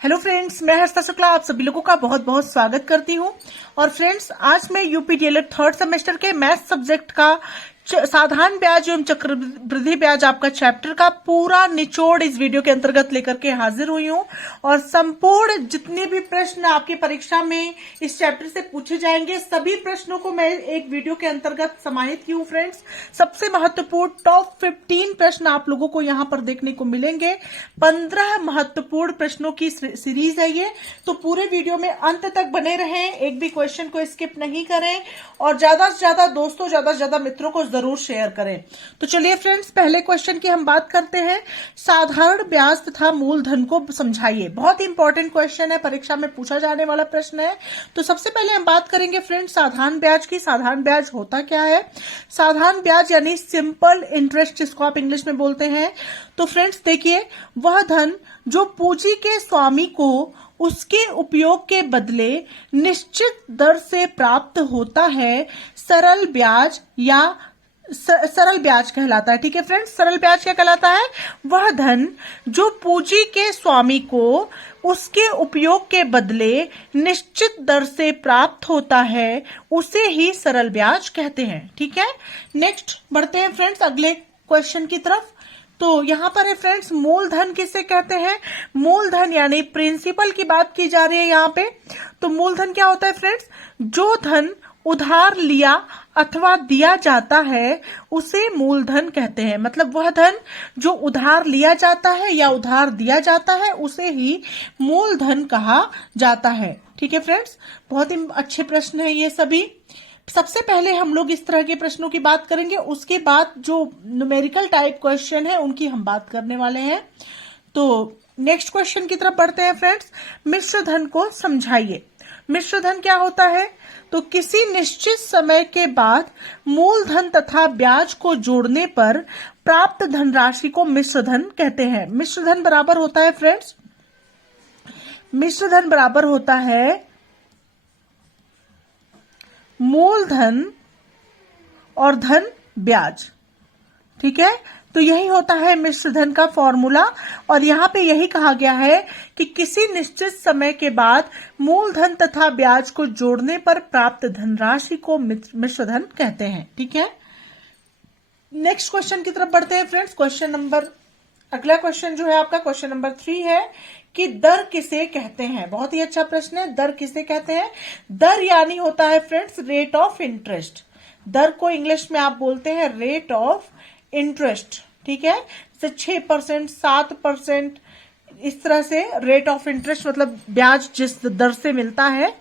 Hello friends, मैं हर्षिता शुक्ला आप सभी लोगों का बहुत बहुत स्वागत करती हूं। और फ्रेंड्स, आज मैं यूपी डीएलएड थर्ड सेमेस्टर के मैथ सब्जेक्ट का साधारण ब्याज एवं चक्रवृद्धि ब्याज आपका चैप्टर का पूरा निचोड़ इस वीडियो के अंतर्गत लेकर के हाजिर हुई हूं। और संपूर्ण जितने भी प्रश्न आपकी परीक्षा में इस चैप्टर से पूछे जाएंगे, सभी प्रश्नों को मैं एक वीडियो के अंतर्गत समाहित की हूं। फ्रेंड्स, सबसे महत्वपूर्ण टॉप 15 प्रश्न आप लोगों को यहाँ पर देखने को मिलेंगे। 15 महत्वपूर्ण प्रश्नों की सीरीज है ये, तो पूरे वीडियो में अंत तक बने रहें, एक भी क्वेश्चन को स्किप नहीं करें और ज्यादा से ज्यादा दोस्तों, ज्यादा से ज्यादा मित्रों को जरूर शेयर करें। तो चलिए फ्रेंड्स, पहले क्वेश्चन की हम बात करते हैं। साधारण ब्याज तथा मूलधन को समझाइए। बहुत इंपॉर्टेंट क्वेश्चन है, परीक्षा में पूछा जाने वाला प्रश्न है। तो सबसे पहले हम बात करेंगे फ्रेंड्स साधारण ब्याज की। साधारण ब्याज होता क्या है? साधारण ब्याज यानी सिंपल इंटरेस्ट, जिसको आप इंग्लिश में बोलते हैं। तो फ्रेंड्स देखिए, वह धन जो पूंजी के स्वामी को उसके उपयोग के बदले निश्चित दर से प्राप्त होता है, सरल ब्याज या सरल ब्याज कहलाता है। ठीक है फ्रेंड्स, सरल ब्याज क्या कहलाता है? वह धन जो पूंजी के स्वामी को उसके उपयोग के बदले निश्चित दर से प्राप्त होता है, उसे ही सरल ब्याज कहते हैं। ठीक है, नेक्स्ट बढ़ते हैं फ्रेंड्स अगले क्वेश्चन की तरफ। तो यहाँ पर है फ्रेंड्स, मूलधन किसे कहते हैं? मूलधन यानी प्रिंसिपल की बात की जा रही है यहाँ पे। तो मूलधन क्या होता है फ्रेंड्स? जो धन उधार लिया अथवा दिया जाता है उसे मूलधन कहते हैं। मतलब वह धन जो उधार लिया जाता है या उधार दिया जाता है उसे ही मूलधन कहा जाता है। ठीक है फ्रेंड्स, बहुत ही अच्छे प्रश्न है ये सभी। सबसे पहले हम लोग इस तरह के प्रश्नों की बात करेंगे, उसके बाद जो न्यूमेरिकल टाइप क्वेश्चन है उनकी हम बात करने वाले हैं। तो नेक्स्ट क्वेश्चन की तरफ बढ़ते हैं फ्रेंड्स। मिश्र धन को समझाइए। मिश्र धन क्या होता है? तो किसी निश्चित समय के बाद मूलधन तथा ब्याज को जोड़ने पर प्राप्त धनराशि को मिश्र धन कहते हैं। मिश्र धन बराबर होता है फ्रेंड्स, मिश्र धन बराबर होता है मूलधन और धन ब्याज। ठीक है, तो यही होता है मिश्र धन का फॉर्मूला। और यहाँ पे यही कहा गया है कि किसी निश्चित समय के बाद मूलधन तथा ब्याज को जोड़ने पर प्राप्त धनराशि को मिश्र धन कहते हैं। ठीक है, नेक्स्ट क्वेश्चन की तरफ बढ़ते हैं फ्रेंड्स। अगला क्वेश्चन जो है आपका क्वेश्चन नंबर 3 है कि दर किसे कहते हैं। बहुत ही अच्छा प्रश्न है, दर किसे कहते हैं? दर यानी होता है फ्रेंड्स रेट ऑफ इंटरेस्ट। दर को इंग्लिश में आप बोलते हैं रेट ऑफ इंटरेस्ट। ठीक है, जैसे 6%, 7%, इस तरह से रेट ऑफ इंटरेस्ट, मतलब ब्याज जिस दर से मिलता है,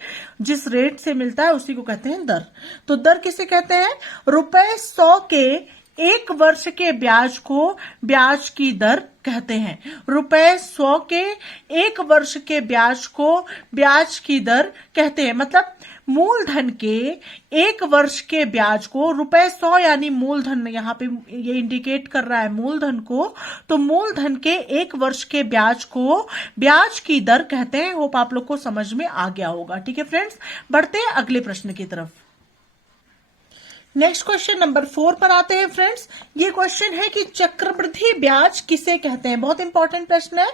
जिस रेट से मिलता है उसी को कहते हैं दर। तो दर किसे कहते हैं? ₹100 के 1 वर्ष के ब्याज को ब्याज की दर कहते हैं। ₹100 के 1 वर्ष के ब्याज को ब्याज की दर कहते हैं। मतलब मूलधन के 1 वर्ष के ब्याज को ₹100 यानी मूलधन, यहाँ पे ये इंडिकेट कर रहा है मूलधन को, तो मूलधन के 1 वर्ष के ब्याज को ब्याज की दर कहते हैं। होप आप लोग को समझ में आ गया होगा। ठीक है फ्रेंड्स, बढ़ते हैं अगले प्रश्न की तरफ। नेक्स्ट क्वेश्चन नंबर 4 पर आते हैं फ्रेंड्स। ये क्वेश्चन है कि चक्रवृद्धि ब्याज किसे कहते हैं। बहुत इंपॉर्टेंट प्रश्न है।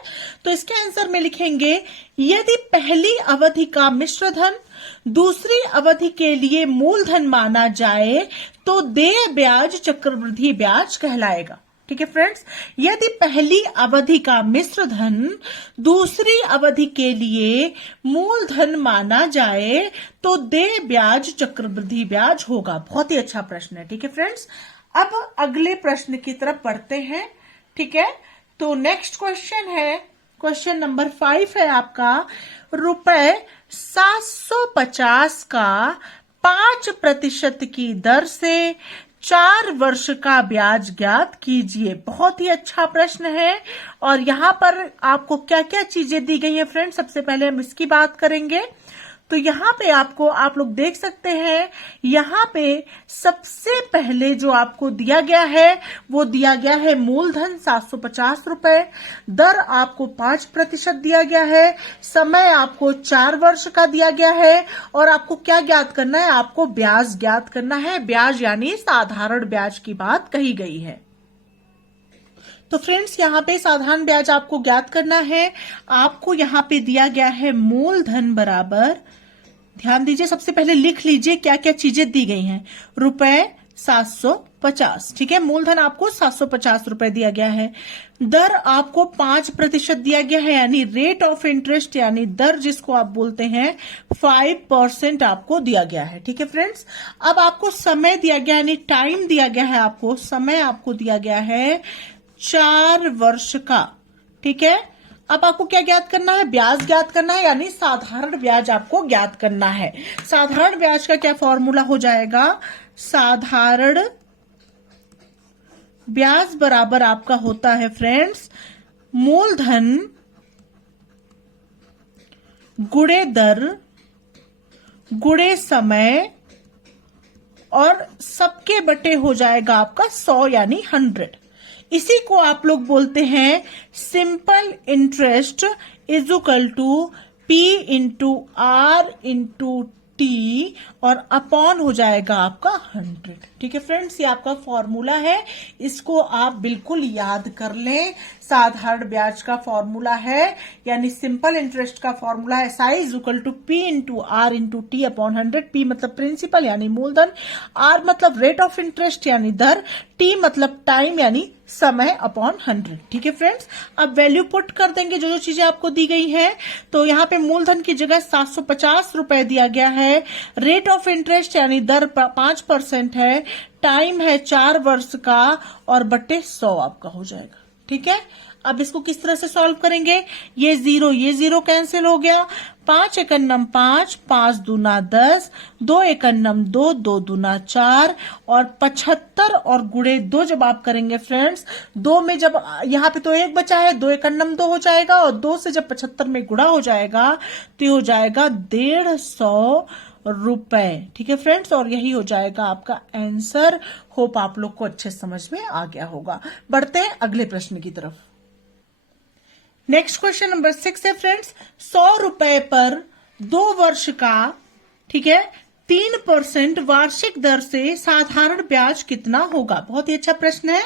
तो इसके आंसर में लिखेंगे, यदि पहली अवधि का मिश्र धन दूसरी अवधि के लिए मूलधन माना जाए तो देय ब्याज चक्रवृद्धि ब्याज कहलाएगा। ठीक है फ्रेंड्स, यदि पहली अवधि का मिश्र धन दूसरी अवधि के लिए मूलधन माना जाए तो देय ब्याज चक्रवृद्धि ब्याज होगा। बहुत ही अच्छा प्रश्न है। ठीक है फ्रेंड्स, अब अगले प्रश्न की तरफ बढ़ते हैं। ठीक है, तो नेक्स्ट क्वेश्चन है, क्वेश्चन नंबर 5 है आपका। ₹750 का 5% की दर से 4 वर्ष का ब्याज ज्ञात कीजिए। बहुत ही अच्छा प्रश्न है। और यहाँ पर आपको क्या क्या चीजें दी गई है फ्रेंड्स, सबसे पहले हम इसकी बात करेंगे। तो यहाँ पे आपको, आप लोग देख सकते हैं, यहाँ पे सबसे पहले जो आपको दिया गया है वो दिया गया है मूलधन ₹750, दर आपको 5% दिया गया है, समय आपको 4 वर्ष का दिया गया है, और आपको क्या ज्ञात करना है? आपको ब्याज ज्ञात करना है। ब्याज यानी साधारण ब्याज की बात कही गई है। तो फ्रेंड्स यहाँ पे साधारण ब्याज आपको ज्ञात करना है। आपको यहाँ पे दिया गया है मूलधन बराबर, ध्यान दीजिए, सबसे पहले लिख लीजिए क्या क्या चीजें दी गई हैं। रुपए 750, ठीक है, मूलधन आपको 750 रुपए दिया गया है। दर आपको 5% दिया गया है, यानी रेट ऑफ इंटरेस्ट, यानी दर जिसको आप बोलते हैं 5% आपको दिया गया है, ठीक है फ्रेंड्स। अब आपको समय दिया गया, यानी टाइम दिया गया है, आपको समय आपको दिया गया है 4 वर्ष का, ठीक है। अब आपको क्या ज्ञात करना है, ब्याज ज्ञात करना है, यानी साधारण ब्याज आपको ज्ञात करना है। साधारण ब्याज का क्या फॉर्मूला हो जाएगा, साधारण ब्याज बराबर आपका होता है फ्रेंड्स मूलधन गुणे दर गुणे समय, और सबके बटे हो जाएगा आपका 100 यानी 100। इसी को आप लोग बोलते हैं simple interest is equal to P into R into T, और अपॉन हो जाएगा आपका 100, ठीक है फ्रेंड्स। ये आपका फॉर्मूला है, इसको आप बिल्कुल याद कर लें। साधारण ब्याज का फॉर्मूला है, यानी सिंपल इंटरेस्ट का फॉर्मूला है SI is equal to P into R into T upon 100। P मतलब प्रिंसिपल यानी मूलधन, R मतलब रेट ऑफ इंटरेस्ट यानी दर, T मतलब टाइम यानी समय अपॉन 100, ठीक है फ्रेंड्स। अब वैल्यू पुट कर देंगे जो जो चीजें आपको दी गई हैं। तो यहाँ पे मूलधन की जगह 750 रुपए दिया गया है, रेट ऑफ इंटरेस्ट यानी दर 5% है, टाइम है 4 वर्ष का, और बट्टे 100 आपका हो जाएगा, ठीक है। अब इसको किस तरह से सॉल्व करेंगे, ये जीरो कैंसिल हो गया, 5 एकम नम 5, 5 दूना 10, 2 एकम नम 2, 2 दूना 4, और 75 और गुणे 2 जब आप करेंगे फ्रेंड्स, 2 में जब यहाँ पे तो 1 बचा है, 2 एकम नम 2 हो जाएगा, और 2 से जब 75 में गुणा हो जाएगा तो ये हो जाएगा 150 रुपए, ठीक है फ्रेंड्स। और यही हो जाएगा आपका आंसर। होप आप लोग को अच्छे समझ में आ गया होगा। बढ़ते हैं अगले प्रश्न की तरफ। नेक्स्ट क्वेश्चन नंबर 6 है फ्रेंड्स, 100 रुपए पर 2 वर्ष का, ठीक है, 3% वार्षिक दर से साधारण ब्याज कितना होगा। बहुत ही अच्छा प्रश्न है।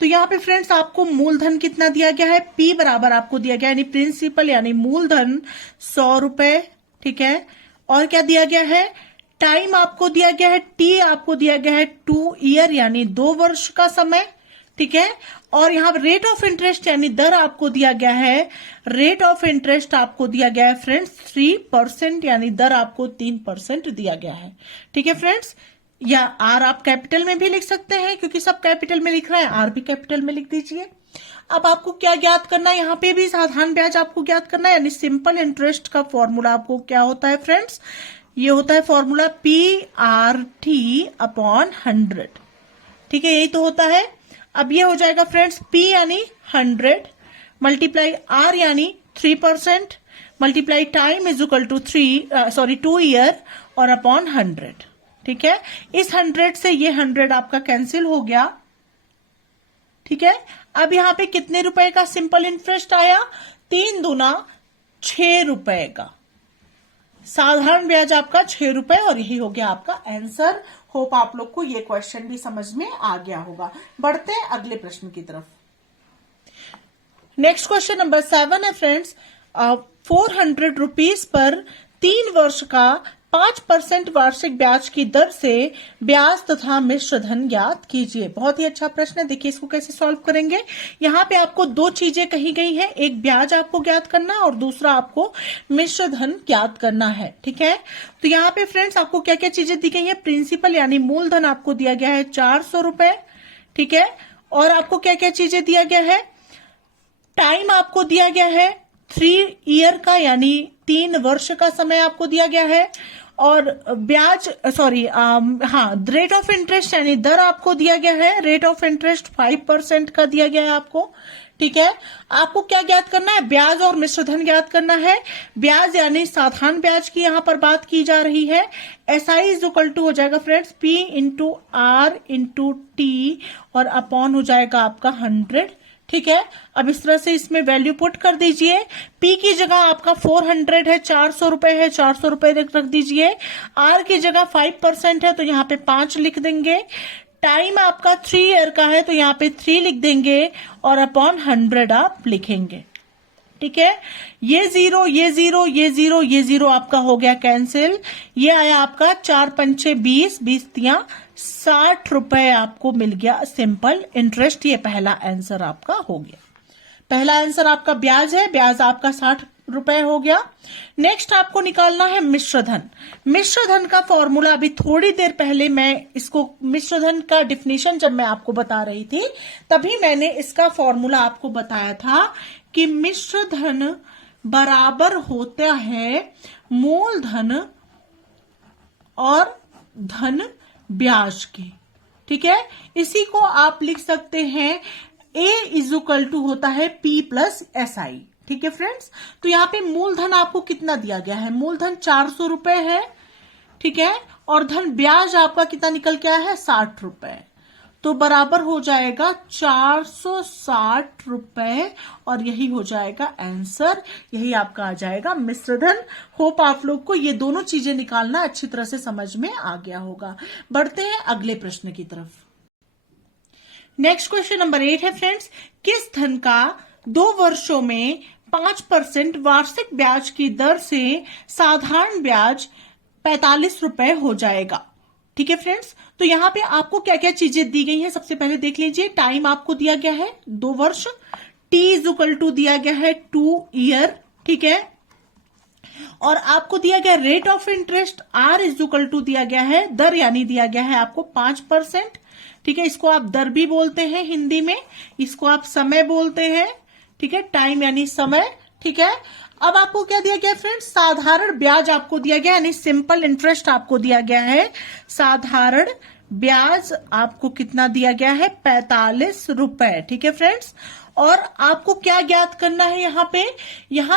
तो यहाँ पे फ्रेंड्स आपको मूलधन कितना दिया गया है, P बराबर आपको दिया गया यानी प्रिंसिपल यानी मूलधन 100 रुपए, ठीक है। और क्या दिया गया है, टाइम आपको दिया गया है, T आपको दिया गया है 2 ईयर यानी 2 वर्ष का समय, ठीक है। और यहाँ रेट ऑफ इंटरेस्ट यानी दर आपको दिया गया है, रेट ऑफ इंटरेस्ट आपको दिया गया है फ्रेंड्स 3% यानी दर आपको 3% दिया गया है, ठीक है फ्रेंड्स। या R आप कैपिटल में भी लिख सकते हैं, क्योंकि सब कैपिटल में लिख रहा है, R भी कैपिटल में लिख दीजिए। अब आपको क्या ज्ञात करना है, यहाँ पे भी साधारण ब्याज आपको ज्ञात करना है, यानी सिंपल इंटरेस्ट का फॉर्मूला आपको क्या होता है फ्रेंड्स, ये होता है फॉर्मूला PRT अपॉन 100, ठीक है, यही तो होता है। अब ये हो जाएगा फ्रेंड्स P यानी 100 मल्टीप्लाई R यानी 3% multiply time is equal to 2 year और अपॉन 100, ठीक है। इस 100 से ये 100 आपका कैंसिल हो गया, ठीक है। अब यहाँ पे कितने रुपए का सिंपल इंटरेस्ट आया, 3 दूना 6 रुपए का। साधारण ब्याज आपका 6 रुपए, और यही हो गया आपका आंसर। होप आप लोग को ये क्वेश्चन भी समझ में आ गया होगा। बढ़ते हैं अगले प्रश्न की तरफ। नेक्स्ट क्वेश्चन नंबर 7 है फ्रेंड्स, 400 रुपीज पर 3 वर्ष का 5% वार्षिक ब्याज की दर से ब्याज तथा मिश्र धन ज्ञात कीजिए। बहुत ही अच्छा प्रश्न है। देखिए इसको कैसे सॉल्व करेंगे। यहाँ पे आपको 2 चीजें कही गई है, एक ब्याज आपको ज्ञात करना और दूसरा आपको मिश्र धन ज्ञात करना है, ठीक है। तो यहाँ पे फ्रेंड्स आपको क्या क्या चीजें दी गई है, प्रिंसिपल यानी मूलधन आपको दिया गया है 400 रुपए, ठीक है। और आपको क्या क्या चीजें दिया गया है, टाइम आपको दिया गया है 3 ईयर का यानी 3 वर्ष का समय आपको दिया गया है, और ब्याज रेट ऑफ इंटरेस्ट यानी दर आपको दिया गया है, रेट ऑफ इंटरेस्ट 5% का दिया गया है आपको, ठीक है। आपको क्या ज्ञात करना है, ब्याज और मिश्र धन ज्ञात करना है। ब्याज यानी साधारण ब्याज की यहां पर बात की जा रही है। SI इज इक्वल टू हो जाएगा friends P into R into T और अपॉन हो जाएगा आपका 100, ठीक है। अब इस तरह से इसमें वैल्यू पुट कर दीजिए। P की जगह आपका 400 है, 400 रुपए है, 400 रुपए रख दीजिए। R की जगह 5% है तो यहाँ पे 5 लिख देंगे। टाइम आपका 3 ईयर का है तो यहाँ पे 3 लिख देंगे और अपॉन 100 आप लिखेंगे। ठीक है, ये जीरो, ये जीरो, ये जीरो, ये जीरो आपका हो गया कैंसिल। ये आया आपका 4 पंचे 20, 20 तिया 60 रुपए आपको मिल गया सिंपल इंटरेस्ट। ये पहला आंसर आपका हो गया। पहला आंसर आपका ब्याज है, ब्याज आपका 60 रुपए हो गया। नेक्स्ट आपको निकालना है मिश्र धन। मिश्र धन का फॉर्मूला अभी थोड़ी देर पहले मैं इसको मिश्र धन का डिफिनेशन जब मैं आपको बता रही थी तभी मैंने इसका फॉर्मूला आपको बताया था कि मिश्र धन बराबर होता है मूलधन और धन ब्याज के। ठीक है, इसी को आप लिख सकते हैं A इक्वल टू होता है P प्लस SI। ठीक है फ्रेंड्स, तो यहाँ पे मूलधन आपको कितना दिया गया है, मूलधन 400 रुपए है। ठीक है, और धन ब्याज आपका कितना निकल के आया है 60 रुपए, तो बराबर हो जाएगा 460 रुपए और यही हो जाएगा आंसर। यही आपका आ जाएगा मिश्र धन। होप आप लोग को ये दोनों चीजें निकालना अच्छी तरह से समझ में आ गया होगा। बढ़ते हैं अगले प्रश्न की तरफ। नेक्स्ट क्वेश्चन नंबर 8 है फ्रेंड्स, किस धन का 2 वर्षों में 5% वार्षिक ब्याज की दर से साधारण ब्याज 45 रुपए हो जाएगा। ठीक है फ्रेंड्स, तो यहाँ पे आपको क्या क्या चीजें दी गई है सबसे पहले देख लीजिए। टाइम आपको दिया गया है 2 वर्ष, T इक्वल टू दिया गया है 2 ईयर। ठीक है, और आपको दिया गया rate of interest R equal to दिया गया है दर, यानी दिया गया है आपको 5%। ठीक है, इसको आप दर भी बोलते हैं हिंदी में, इसको आप समय बोलते हैं। ठीक है, टाइम यानी समय। ठीक है, अब आपको क्या दिया गया फ्रेंड्स, साधारण ब्याज आपको दिया गया यानी सिंपल इंटरेस्ट आपको दिया गया है। साधारण ब्याज आपको कितना दिया गया है 45 रुपए। ठीक है फ्रेंड्स, और आपको क्या ज्ञात करना है यहाँ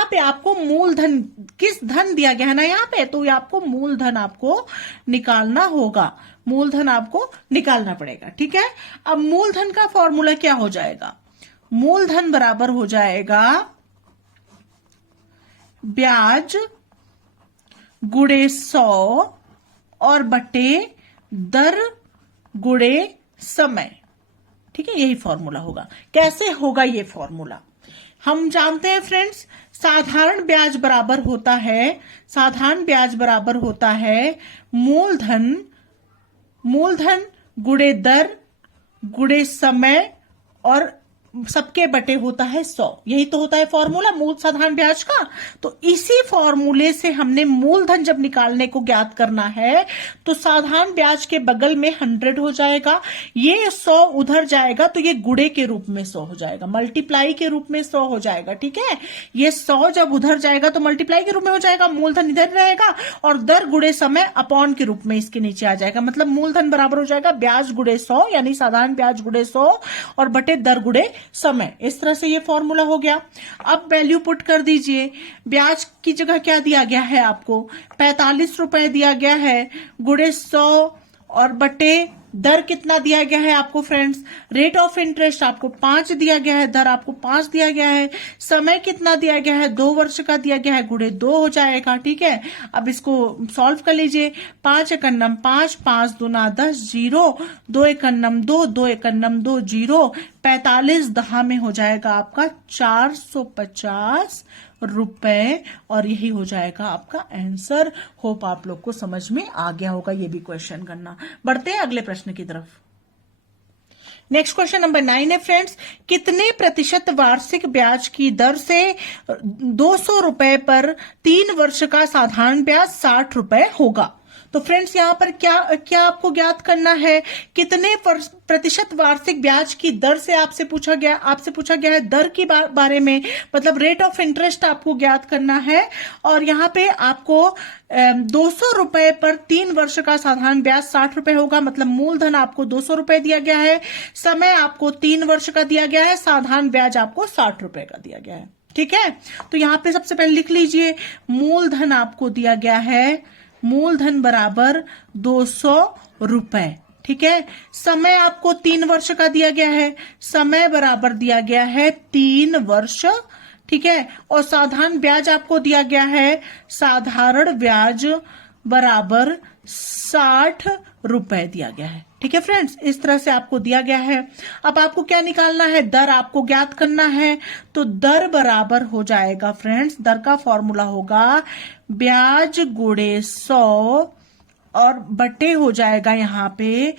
पे आपको मूलधन, किस धन दिया गया है ना यहाँ पे, तो आपको मूलधन आपको निकालना होगा, मूलधन आपको निकालना पड़ेगा। ठीक है, अब मूलधन का फॉर्मूला क्या हो जाएगा, मूलधन बराबर हो जाएगा ब्याज गुणे 100 और बटे दर गुणे समय। ठीक है, यही फॉर्मूला होगा। कैसे होगा ये फॉर्मूला, हम जानते हैं फ्रेंड्स, साधारण ब्याज बराबर होता है, साधारण ब्याज बराबर होता है मूलधन गुणे दर गुणे समय और सबके बटे होता है 100। यही तो होता है फॉर्मूला मूल साधारण ब्याज का। तो इसी फॉर्मूले से हमने मूलधन जब निकालने को ज्ञात करना है तो साधारण ब्याज के बगल में 100 हो जाएगा, ये 100 उधर जाएगा तो ये गुणे के रूप में 100 हो जाएगा, मल्टीप्लाई के रूप में 100 हो जाएगा। ठीक है, ये 100 जब उधर जाएगा तो मल्टीप्लाई के रूप में हो जाएगा, मूलधन इधर रहेगा और दर गुणे समय अपॉन के रूप में इसके नीचे आ जाएगा। मतलब मूलधन बराबर हो जाएगा ब्याज गुणे 100 यानी साधारण ब्याज गुणे 100 और बटे दर गुणे समय। इस तरह से ये फॉर्मूला हो गया। अब वैल्यू पुट कर दीजिए, ब्याज की जगह क्या दिया गया है आपको 45 रुपए दिया गया है, गुणे 100 और बटे दर कितना दिया गया है आपको फ्रेंड्स, रेट ऑफ इंटरेस्ट आपको 5 दिया गया है, दर आपको 5 दिया गया है, समय कितना दिया गया है 2 वर्ष का दिया गया है, गुणे 2 हो जाएगा। ठीक है, अब इसको सॉल्व कर लीजिए, 5 एकन्नम 5, 5 दूना 10, 0, 2 एकन्नम 2, 2 एकन्नम 2, 0, 45 दहा में हो जाएगा आपका 450 रुपए और यही हो जाएगा आपका आंसर। होप आप लोग को समझ में आ गया होगा ये भी क्वेश्चन करना। बढ़ते हैं अगले प्रश्न की तरफ। नेक्स्ट क्वेश्चन नंबर 9 है फ्रेंड्स, कितने प्रतिशत वार्षिक ब्याज की दर से 200 रुपए पर 3 वर्ष का साधारण ब्याज 60 रुपए होगा। तो फ्रेंड्स यहाँ पर क्या आपको ज्ञात करना है, कितने प्रतिशत वार्षिक ब्याज की दर से आपसे पूछा गया है दर की बारे में, मतलब रेट ऑफ इंटरेस्ट आपको ज्ञात करना है। और यहाँ पे आपको 200 रुपए पर 3 वर्ष का साधारण ब्याज 60 रुपए होगा, मतलब मूलधन आपको 200 रुपए दिया गया है, समय आपको 3 वर्ष का दिया गया है, साधारण ब्याज आपको 60 रुपए का दिया गया है। ठीक है, तो यहाँ पे सबसे पहले लिख लीजिए, मूलधन आपको दिया गया है, मूलधन बराबर 200 रुपए। ठीक है, समय आपको 3 वर्ष का दिया गया है, समय बराबर दिया गया है 3 वर्ष। ठीक है, और साधारण ब्याज आपको दिया गया है, साधारण ब्याज बराबर 60 रुपए दिया गया है। ठीक है फ्रेंड्स, इस तरह से आपको दिया गया है। अब आपको क्या निकालना है, दर आपको ज्ञात करना है। तो दर बराबर हो जाएगा फ्रेंड्स, दर का फॉर्मूला होगा ब्याज गुणे 100 और बटे हो जाएगा यहां पे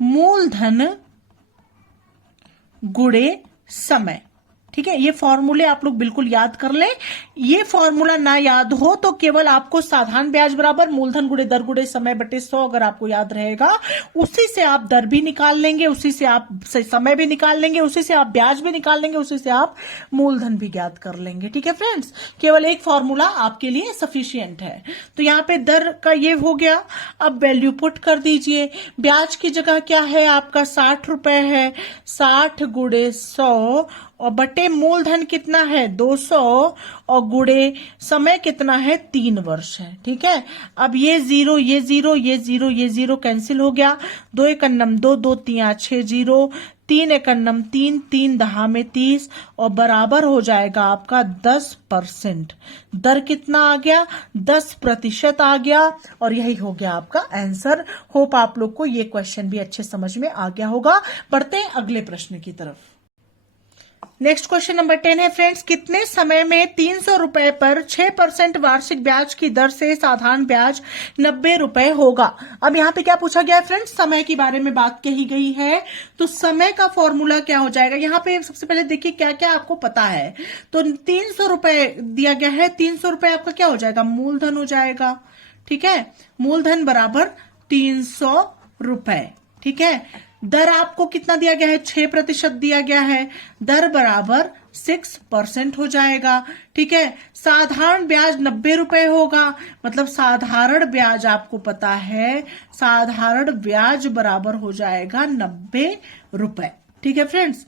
मूलधन गुणे समय। ठीक है, ये फॉर्मूले आप लोग बिल्कुल याद कर लें। ये फॉर्मूला ना याद हो तो केवल आपको साधारण ब्याज बराबर मूलधन गुणे दर गुणे समय बटे 100 अगर आपको याद रहेगा, उसी से आप दर भी निकाल लेंगे, उसी से आप समय भी निकाल लेंगे, उसी से आप ब्याज भी निकाल लेंगे, उसी से आप मूलधन भी ज्ञात कर लेंगे। ठीक है फ्रेंड्स, केवल एक फॉर्मूला आपके लिए सफिशियंट है। तो यहाँ पे दर का ये हो गया। अब वैल्यू पुट कर दीजिए। ब्याज की जगह क्या है आपका 60 रुपए है, 60 गुणे 100 और बटे मूलधन कितना है 200 और गुणे समय कितना है 3 वर्ष है। ठीक है, अब ये जीरो ये जीरो ये जीरो ये जीरो कैंसिल हो गया। 2 एकन्नम 2, 2 तिया 6 जीरो, 3 एकन्नम 3, 3 दहा में 30 और बराबर हो जाएगा आपका 10%। दर कितना आ गया 10% आ गया और यही हो गया आपका आंसर। होप आप लोग को ये क्वेश्चन भी अच्छे समझ में आ गया होगा। बढ़ते हैं अगले प्रश्न की तरफ। नेक्स्ट क्वेश्चन नंबर 10 है फ्रेंड्स, कितने समय में 300 रुपए पर 6% वार्षिक ब्याज की दर से साधारण ब्याज 90 रुपए होगा। अब यहाँ पे क्या पूछा गया है फ्रेंड्स, समय के बारे में बात कही गई है। तो समय का फॉर्मूला क्या हो जाएगा, यहाँ पे सबसे पहले देखिए क्या क्या आपको पता है। तो 300 रुपए दिया गया है, 300 रुपए आपका क्या हो जाएगा मूलधन हो जाएगा। ठीक है, मूलधन बराबर 300 रुपए। ठीक है, दर आपको कितना दिया गया है 6% दिया गया है, दर बराबर 6% हो जाएगा। ठीक है, साधारण ब्याज 90 रुपए होगा, मतलब साधारण ब्याज आपको पता है, साधारण ब्याज बराबर हो जाएगा 90 रुपए। ठीक है फ्रेंड्स,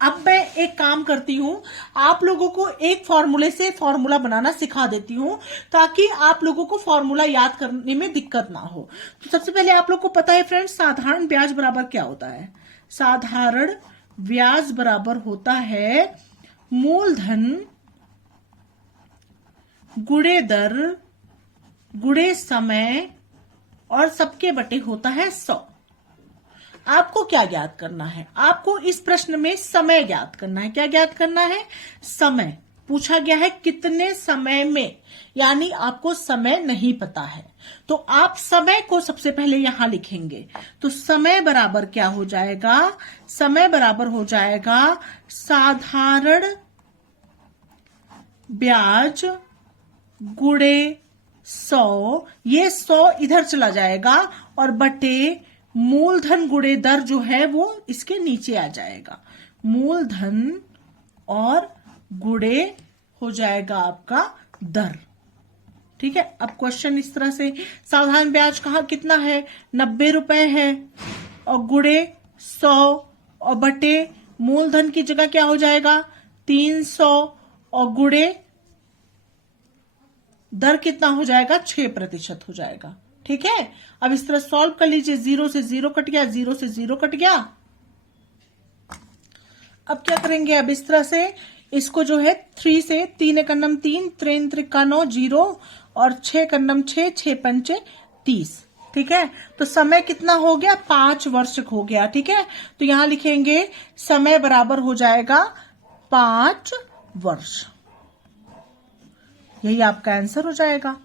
अब मैं एक काम करती हूं, आप लोगों को एक फॉर्मूले से फॉर्मूला बनाना सिखा देती हूं ताकि आप लोगों को फॉर्मूला याद करने में दिक्कत ना हो। तो सबसे पहले आप लोग को पता है फ्रेंड्स, साधारण ब्याज बराबर क्या होता है। साधारण ब्याज बराबर होता है मूलधन गुणे दर गुणे समय और सबके बटे होता है 100। आपको क्या ज्ञात करना है, आपको इस प्रश्न में समय ज्ञात करना है। क्या ज्ञात करना है, समय पूछा गया है कितने समय में, यानी आपको समय नहीं पता है। तो आप समय को सबसे पहले यहां लिखेंगे। तो समय बराबर क्या हो जाएगा, समय बराबर हो जाएगा साधारण ब्याज गुणे 100, ये 100 इधर चला जाएगा और बटे मूलधन गुणे दर जो है वो इसके नीचे आ जाएगा। मूलधन और गुणे हो जाएगा आपका दर। ठीक है, अब क्वेश्चन इस तरह से, साधारण ब्याज कहाँ कितना है 90 रुपए है और गुणे 100 और बटे मूलधन की जगह क्या हो जाएगा 300 और गुणे दर कितना हो जाएगा 6% हो जाएगा। ठीक है, अब इस तरह सॉल्व कर लीजिए। 0 से 0 कट गया, 0 से 0 कट गया। अब क्या करेंगे, अब इस तरह से इसको जो है 3 से 3 एकन्नम 3, 3 त्रिका 9 0 और 6 एकन्नम 6, 6 पंचे 30। ठीक है, तो समय कितना हो गया 5 वर्ष हो गया। ठीक है, तो यहां लिखेंगे समय बराबर हो जाएगा 5 वर्ष। यही आपका आंसर हो जाएगा।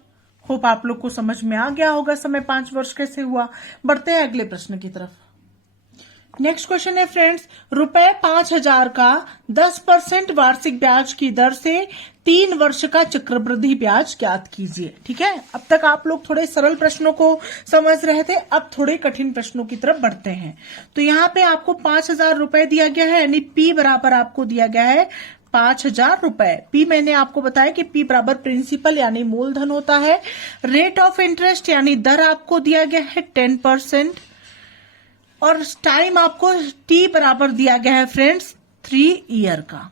होप आप लोग को समझ में आ गया होगा समय 5 वर्ष कैसे हुआ। बढ़ते हैं अगले प्रश्न की तरफ। नेक्स्ट क्वेश्चन है फ्रेंड्स, रुपए 5000 का 10% वार्षिक ब्याज की दर से 3 वर्ष का चक्रवृद्धि ब्याज ज्ञात कीजिए। ठीक है, अब तक आप लोग थोड़े सरल प्रश्नों को समझ रहे थे, अब थोड़े कठिन प्रश्नों की तरफ बढ़ते हैं। तो यहाँ पे आपको 5000 रुपए दिया गया है, यानी पी बराबर आपको दिया गया है 5000 रुपए। पी मैंने आपको बताया कि पी बराबर प्रिंसिपल यानी मूलधन होता है। रेट ऑफ इंटरेस्ट यानी दर आपको दिया गया है 10% और टाइम आपको टी बराबर दिया गया है फ्रेंड्स 3 ईयर का।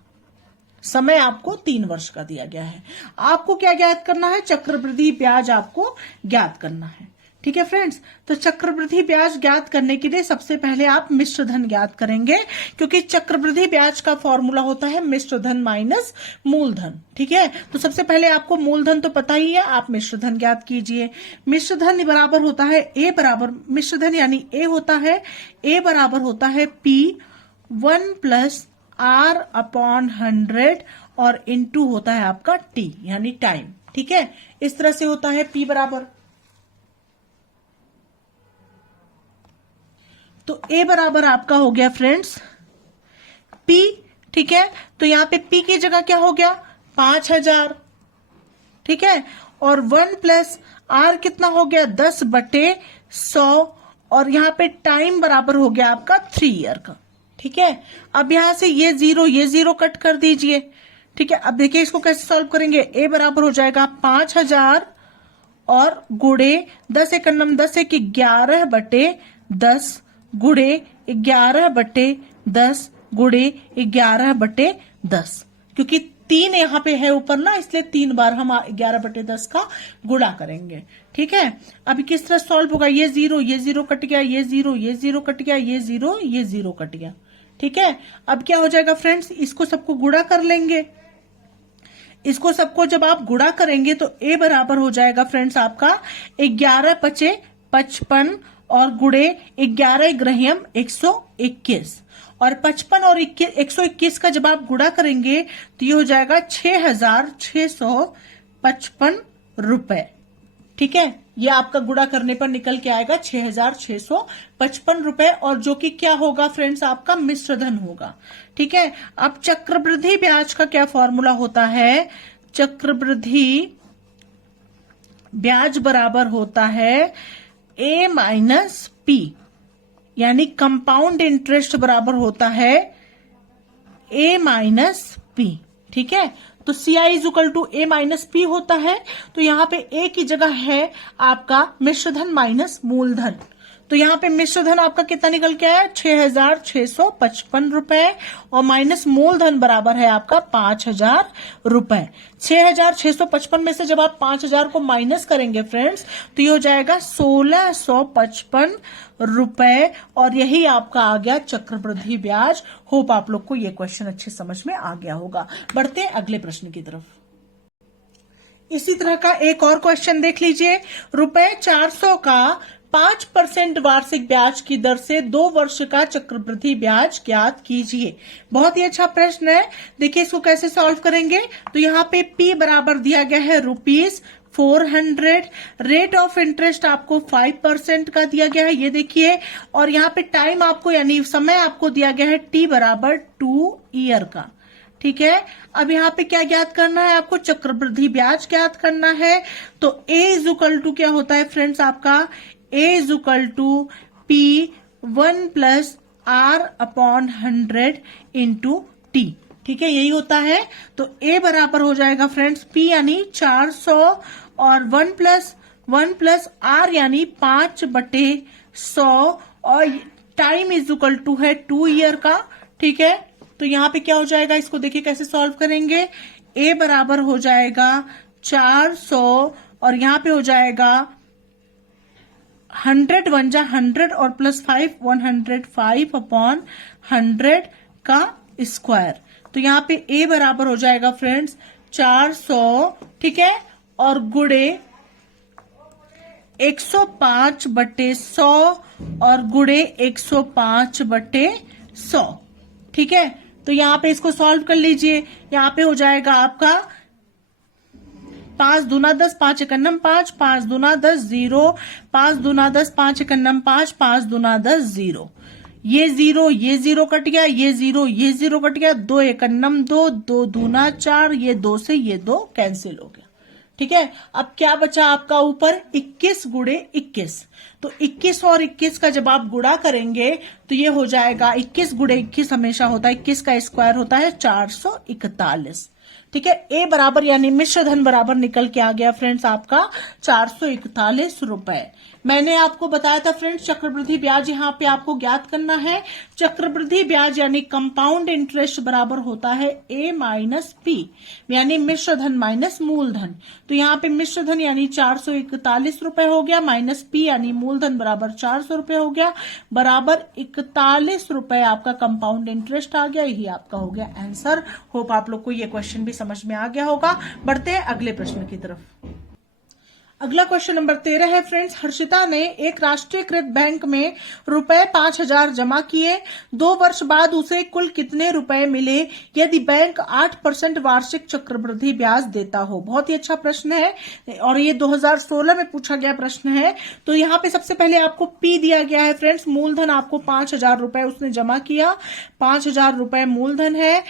समय आपको 3 वर्ष का दिया गया है। आपको क्या ज्ञात करना है, चक्रवृद्धि ब्याज आपको ज्ञात करना है। ठीक है फ्रेंड्स। तो चक्रवृद्धि ब्याज ज्ञात करने के लिए सबसे पहले आप मिश्र धन ज्ञात करेंगे, क्योंकि चक्रवृद्धि ब्याज का फॉर्मूला होता है मिश्र धन माइनस मूलधन। ठीक है, तो सबसे पहले आपको मूलधन तो पता ही है, आप मिश्र धन ज्ञात कीजिए। मिश्र धन बराबर होता है ए बराबर, मिश्र धन यानी ए होता है, ए बराबर होता है पी 1 प्लस आर अपॉन 100 और इनटू होता है आपका टी यानी टाइम। ठीक है, इस तरह से होता है पी बराबर, तो ए बराबर आपका हो गया फ्रेंड्स पी। ठीक है, तो यहां पे पी की जगह क्या हो गया 5000। ठीक है, और 1 प्लस आर कितना हो गया 10/100 और यहां पे टाइम बराबर हो गया आपका 3 ईयर का। ठीक है, अब यहां से ये जीरो कट कर दीजिए। ठीक है, अब देखिए इसको कैसे सॉल्व करेंगे। ए बराबर हो जाएगा 5000 और गुड़े 10 एकन्नम 10 एक 11/10 गुड़े 11/10 गुड़े 11/10, क्योंकि 3 यहाँ पे है ऊपर ना, इसलिए 3 बार हम 11/10 का गुणा करेंगे। ठीक है, अभी किस तरह सॉल्व होगा, ये जीरो कट गया, ये जीरो कट गया, ये जीरो कट गया। ठीक है, अब क्या हो जाएगा फ्रेंड्स, इसको सबको गुणा कर लेंगे। इसको सबको जब आप गुणा करेंगे तो ए बराबर हो जाएगा फ्रेंड्स आपका 11×5 55 और गुड़े 11×1 121 और 55 और 121 का जब आप गुणा करेंगे तो ये हो जाएगा 6655 रुपए। ठीक है, ये आपका गुणा करने पर निकल के आएगा 6655 रुपए, और जो कि क्या होगा फ्रेंड्स आपका मिश्र धन होगा। ठीक है, अब चक्रवृद्धि ब्याज का क्या फॉर्मूला होता है, चक्रवृद्धि ब्याज बराबर होता है ए माइनस पी, यानी कंपाउंड इंटरेस्ट बराबर होता है ए माइनस पी। ठीक है, तो CI is equal to A minus P होता है, तो यहां पे ए की जगह है आपका मिश्र धन माइनस मूलधन। तो यहाँ पे मिश्र धन आपका कितना निकल के आया 6655 रुपए और माइनस मूलधन बराबर है आपका 5000 रुपए। 6655 में से जब आप 5000 को माइनस करेंगे फ्रेंड्स तो ये हो जाएगा 1655 रुपए, और यही आपका आ गया चक्रवृद्धि ब्याज। होप आप लोग को ये क्वेश्चन अच्छे समझ में आ गया होगा। बढ़ते हैं अगले प्रश्न की तरफ। इसी तरह का एक और क्वेश्चन देख लीजिए। रुपए 400 का 5% वार्षिक ब्याज की दर से 2 वर्ष का चक्रवृद्धि ब्याज ज्ञात कीजिए। बहुत ही अच्छा प्रश्न है। देखिए इसको कैसे सॉल्व करेंगे, तो यहाँ पे P बराबर दिया गया है ₹400, रेट ऑफ इंटरेस्ट आपको 5% का दिया गया है, ये देखिए, और यहाँ पे टाइम आपको यानी समय आपको दिया गया है T बराबर 2 ईयर का। ठीक है, अब यहाँ पे क्या ज्ञात करना है आपको, चक्रवृद्धि ब्याज ज्ञात करना है। तो A इज इक्वल टू क्या होता है फ्रेंड्स आपका, A is equal to P1 plus R upon 100 into T। ठीक है, यही होता है। तो A बराबर हो जाएगा फ्रेंड्स P यानी 400 और 1 प्लस R यानी 5/100 और टाइम इज इक्वल टू है 2 ईयर का। ठीक है, तो यहाँ पे क्या हो जाएगा, इसको देखिए कैसे सॉल्व करेंगे। A बराबर हो जाएगा 400 और यहाँ पे हो जाएगा 100 1 जा 100 और प्लस 5 105 अपॉन 100 का स्क्वायर। तो यहाँ पे A बराबर हो जाएगा फ्रेंड्स 400, ठीक है, और गुड़े 105/100 और गुड़े 105/100। ठीक है, तो यहाँ पे इसको सॉल्व कर लीजिए। यहाँ पे हो जाएगा आपका 5 दूना 10 5 एकन्नम 5 5 दूना 10 0 5 दूना 10 5 एकन्नम 5 5 दूना 10 0। ये जीरो कट गया, ये जीरो कट गया, 2 एकन्नम 2 2 दूना 4, ये 2 से ये 2 कैंसिल हो गया। ठीक है, अब क्या बचा आपका ऊपर 21 गुड़े 21। तो 21 और 21 का जब आप गुणा करेंगे तो ये हो जाएगा 21 गुड़े 21 हमेशा होता है 21 का स्क्वायर होता है 441। ठीक है, ए बराबर यानी मिश्र धन बराबर निकल के आ गया फ्रेंड्स आपका 441 रुपए। मैंने आपको बताया था फ्रेंड्स, चक्रवृद्धि ब्याज यहाँ पे आपको ज्ञात करना है। चक्रवृद्धि ब्याज यानी कंपाउंड इंटरेस्ट बराबर होता है A माइनस P, यानी मिश्र धन माइनस मूलधन। तो यहाँ पे मिश्र धन यानी 441 रुपए हो गया, माइनस P यानी मूलधन बराबर 400 रुपए हो गया, बराबर 41 रुपए आपका कंपाउंड इंटरेस्ट आ गया। यही आपका हो गया आंसर। होप आप लोग को ये क्वेश्चन भी समझ में आ गया होगा। बढ़ते हैं अगले प्रश्न की तरफ। अगला क्वेश्चन नंबर 13 है फ्रेंड्स। हर्षिता ने एक राष्ट्रीयकृत बैंक में रुपए 5000 जमा किए। 2 वर्ष बाद उसे कुल कितने रुपए मिले यदि बैंक 8% वार्षिक चक्रवृद्धि ब्याज देता हो? बहुत ही अच्छा प्रश्न है और ये 2016 में पूछा गया प्रश्न है। तो यहाँ पे सबसे पहले आपको P दिया गया है फ्रेंड्स। मूलधन आपको 5000 रुपए उसने जमा किया, 5000 रुपए मूलधन है,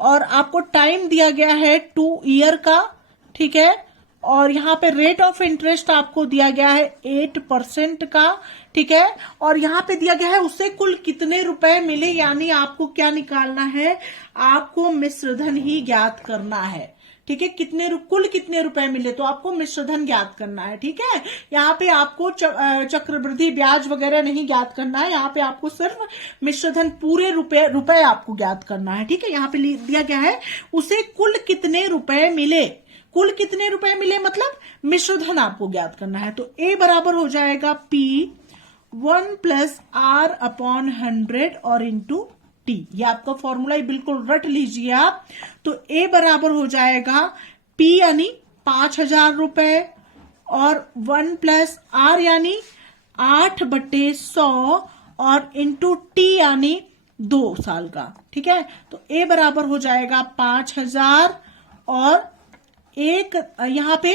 और आपको टाइम दिया गया है 2 ईयर का, ठीक है। और यहाँ पे रेट ऑफ इंटरेस्ट आपको दिया गया है 8% का, ठीक है। और यहाँ पे दिया गया है उससे कुल कितने रुपए मिले, यानी आपको क्या निकालना है, आपको मिश्रधन ही ज्ञात करना है, ठीक है। कुल कितने रुपए मिले, तो आपको मिश्रधन ज्ञात करना है, ठीक है। यहाँ पे आपको चक्रवृद्धि ब्याज वगैरह नहीं ज्ञात करना है, यहाँ पे आपको सिर्फ मिश्रधन पूरे रुपए आपको ज्ञात करना है, ठीक है। यहाँ पे दिया गया है उसे कुल कितने रुपए मिले, कुल कितने रुपए मिले मतलब मिश्रधन आपको ज्ञात करना है। तो A बराबर हो जाएगा P 1 प्लस R अपॉन 100 और इंटू T। ये आपका फॉर्मूला बिल्कुल रट लीजिए आप। तो A बराबर हो जाएगा P यानी 5000 रुपए और 1 प्लस R यानी 8/100 और इंटू T यानी 2 साल का, ठीक है। तो A बराबर हो जाएगा 5000 और एक यहाँ पे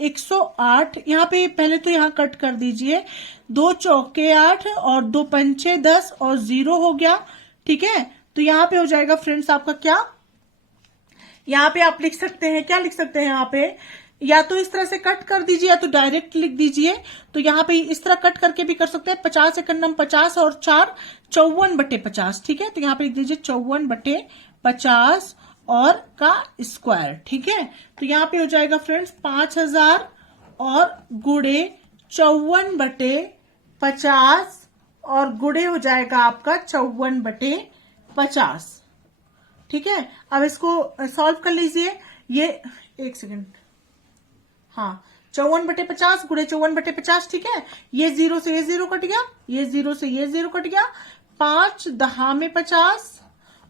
108, यहाँ पे पहले तो यहाँ कट कर दीजिए, 2 चौके 8 और 2 पंचे 10 और 0 हो गया, ठीक है। तो यहाँ पे हो जाएगा फ्रेंड्स आपका क्या, यहाँ पे आप लिख सकते हैं, क्या लिख सकते हैं यहाँ पे, या तो इस तरह से कट कर दीजिए या तो डायरेक्ट लिख दीजिए। तो यहाँ पे इस तरह कट करके भी कर सकते हैं, 50 एकम 50 और 4 54/50, ठीक है। तो यहाँ पे लिख दीजिए 54/50 और का स्क्वायर, ठीक है। तो यहाँ पे हो जाएगा फ्रेंड्स 5000 और गुणे 54/50 और गुणे हो जाएगा आपका 54/50, ठीक है। अब इसको सॉल्व कर लीजिए। ये एक सेकेंड, हाँ 54/50 गुणे 54/50, ठीक है। ये 0 से ये 0 कट गया, ये 0 से ये 0 कट गया, 5 10 में 50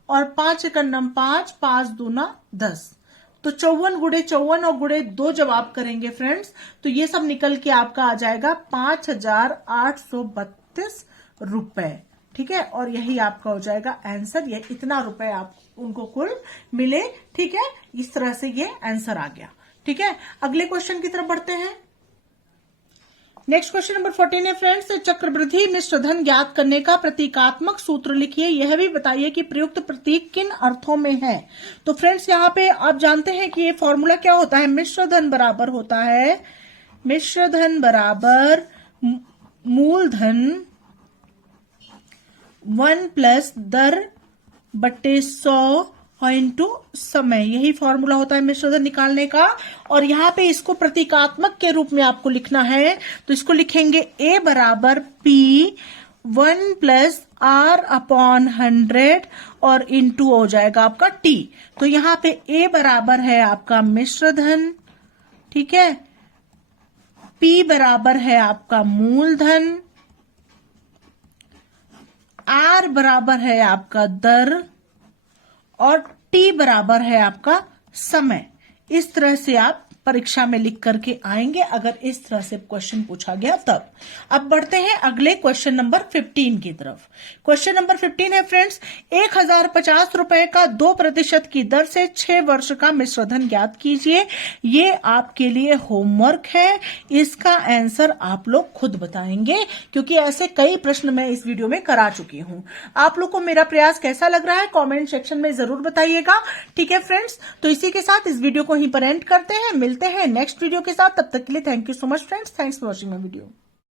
और 5 एकम 5, 5 दूना 10। तो 54 गुणे 54 और गुणे 2 जब आप करेंगे फ्रेंड्स, तो ये सब निकल के आपका आ जाएगा 5832 रुपए, ठीक है। और यही आपका हो जाएगा आंसर। ये इतना रुपए आप उनको कुल मिले, ठीक है। इस तरह से ये आंसर आ गया, ठीक है। अगले क्वेश्चन की तरफ बढ़ते हैं। नेक्स्ट क्वेश्चन नंबर 14 है फ्रेंड्स। चक्रवृद्धि मिश्रधन ज्ञात करने का प्रतीकात्मक सूत्र लिखिए। यह भी बताइए कि प्रयुक्त प्रतीक किन अर्थों में है। तो फ्रेंड्स यहाँ पे आप जानते हैं कि ये फॉर्मूला क्या होता है। मिश्रधन बराबर होता है, मिश्रधन बराबर मूलधन 1 प्लस दर बटे 100 इंटू समय। यही फॉर्मूला होता है मिश्रधन निकालने का। और यहाँ पे इसको प्रतीकात्मक के रूप में आपको लिखना है। तो इसको लिखेंगे A बराबर P 1 प्लस R अपॉन 100 और इंटू हो जाएगा आपका T। तो यहाँ पे A बराबर है आपका मिश्रधन, ठीक है। P बराबर है आपका मूलधन, R बराबर है आपका दर और T बराबर है आपका समय। इस तरह से आप परीक्षा में लिख करके आएंगे अगर इस तरह से क्वेश्चन पूछा गया तब। अब बढ़ते हैं अगले क्वेश्चन नंबर 15 की तरफ। क्वेश्चन नंबर 15 है फ्रेंड्स, 1050 रुपए का 2% की दर से 6 वर्ष का मिश्रधन ज्ञात कीजिए। ये आपके लिए होमवर्क है, इसका आंसर आप लोग खुद बताएंगे क्योंकि ऐसे कई प्रश्न मैं इस वीडियो में करा चुकी हूं। आप लोग को मेरा प्रयास कैसा लग रहा है कॉमेंट सेक्शन में जरूर बताइएगा, ठीक है फ्रेंड्स। तो इसी के साथ इस वीडियो को ही पर एंड करते हैं। मिलते हैं नेक्स्ट वीडियो के साथ, तब तक के लिए thank you so much friends. Thanks for watching my video.